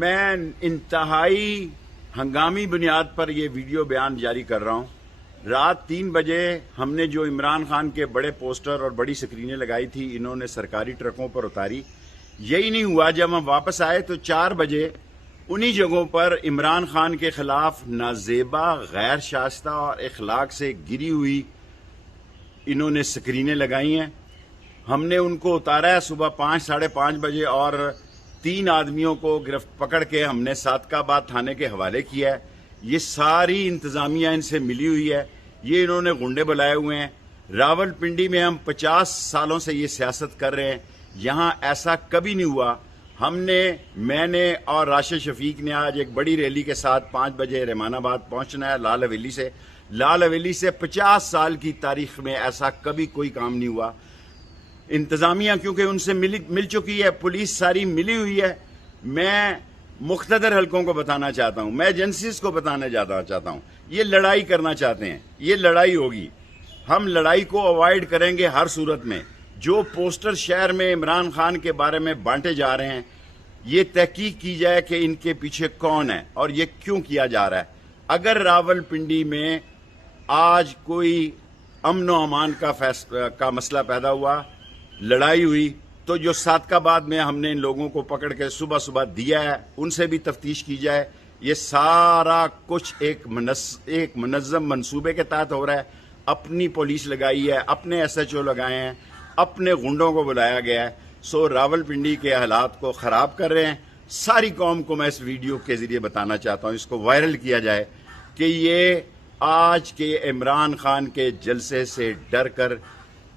میں انتہائی ہنگامی بنیاد پر یہ ویڈیو بیان جاری کر رہا ہوں۔ رات 3 بجے ہم نے جو عمران خان کے بڑے پوسٹر اور بڑی سکرینیں لگائی تھی، انہوں نے سرکاری ٹرکوں پر اتاری۔ یہی نہیں ہوا، جب ہم واپس آئے تو 4 بجے انہی جگہوں پر عمران خان کے خلاف نازیبا، غیر شائستہ اور اخلاق سے گری ہوئی انہوں نے سکرینیں لگائی ہیں۔ ہم نے ان کو اتارا ہے صبح 5 ساڑھے 5 بجے اور 3 آدمیوں کو پکڑ کے ہم نے صادق آباد تھانے کے حوالے کیا ہے۔ یہ ساری انتظامیہ ان سے ملی ہوئی ہے، یہ انہوں نے گنڈے بلائے ہوئے ہیں۔ راول پنڈی میں ہم 50 سالوں سے یہ سیاست کر رہے ہیں، یہاں ایسا کبھی نہیں ہوا۔ میں نے اور راشد شفیق نے آج ایک بڑی ریلی کے ساتھ 5 بجے رحمان آباد پہنچنا ہے لال حویلی سے 50 سال کی تاریخ میں ایسا کبھی کوئی کام نہیں ہوا۔ انتظامیہ کیونکہ ان سے مل چکی ہے، پولیس ساری ملی ہوئی ہے۔ میں مقتدر حلقوں کو بتانا چاہتا ہوں، میں ایجنسیز کو بتانا چاہتا ہوں، یہ لڑائی کرنا چاہتے ہیں، یہ لڑائی ہوگی۔ ہم لڑائی کو اوائڈ کریں گے ہر صورت میں۔ جو پوسٹر شہر میں عمران خان کے بارے میں بانٹے جا رہے ہیں، یہ تحقیق کی جائے کہ ان کے پیچھے کون ہے اور یہ کیوں کیا جا رہا ہے۔ اگر راول پنڈی میں آج کوئی امن و امان کا مسئلہ پیدا ہوا، لڑائی ہوئی، تو جو صادق آباد میں ہم نے ان لوگوں کو پکڑ کے صبح دیا ہے، ان سے بھی تفتیش کی جائے۔ یہ سارا کچھ ایک منظم منصوبے کے تحت ہو رہا ہے۔ اپنی پولیس لگائی ہے، اپنے SHO لگائے ہیں، اپنے گنڈوں کو بلایا گیا ہے۔ راول پنڈی کے حالات کو خراب کر رہے ہیں۔ ساری قوم کو میں اس ویڈیو کے ذریعے بتانا چاہتا ہوں، اس کو وائرل کیا جائے کہ یہ آج کے عمران خان کے جلسے سے ڈر کر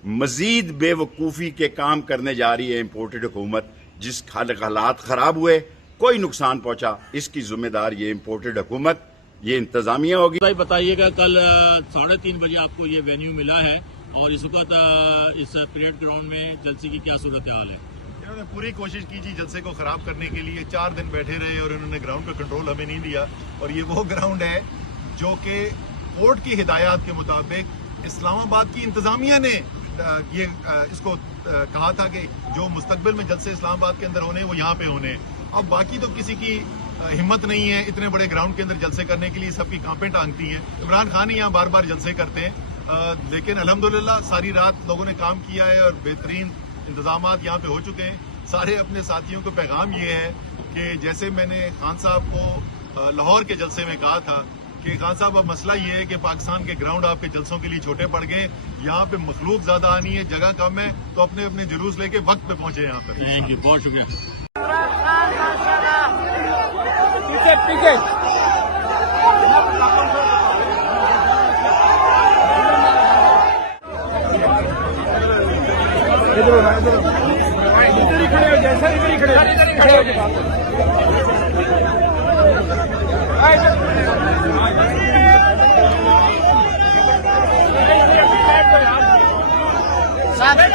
مزید بے وقوفی کے کام کرنے جا رہی ہے امپورٹڈ حکومت۔ جس حالات خراب ہوئے، کوئی نقصان پہنچا، اس کی ذمہ دار یہ امپورٹڈ حکومت، یہ انتظامیہ ہوگی۔ بھائی بتائیے گا، کل 3:30 بجے آپ کو یہ وینیو ملا ہے اور اس وقت اس پریڈ گراؤنڈ میں جلسے کی کیا صورتحال ہے؟ انہوں نے پوری کوشش کی جلسے کو خراب کرنے کے لیے، 4 دن بیٹھے رہے اور انہوں نے گراؤنڈ کا کنٹرول ہمیں نہیں دیا۔ اور یہ وہ گراؤنڈ ہے جو کہ کورٹ کی ہدایات کے مطابق اسلام آباد کی انتظامیہ نے اس کو کہا تھا کہ جو مستقبل میں جلسے اسلام آباد کے اندر ہونے وہ یہاں پہ ہونے۔ اب باقی تو کسی کی ہمت نہیں ہے اتنے بڑے گراؤنڈ کے اندر جلسے کرنے کے لیے، سب کی کانپیں ٹانگتی ہیں۔ عمران خان ہی یہاں بار بار جلسے کرتے ہیں، لیکن الحمدللہ ساری رات لوگوں نے کام کیا ہے اور بہترین انتظامات یہاں پہ ہو چکے ہیں۔ سارے اپنے ساتھیوں کو پیغام یہ ہے کہ جیسے میں نے خان صاحب کو لاہور کے جلسے میں کہا تھا کہ خان صاحب اب مسئلہ یہ ہے کہ پاکستان کے گراؤنڈ آپ کے جلسوں کے لیے چھوٹے پڑ گئے، یہاں پہ مخلوق زیادہ آنی ہے، جگہ کم ہے، تو اپنے اپنے جلوس لے کے وقت پہ پہنچے یہاں پر۔ تھینک یو، بہت شکریہ۔ Sabe,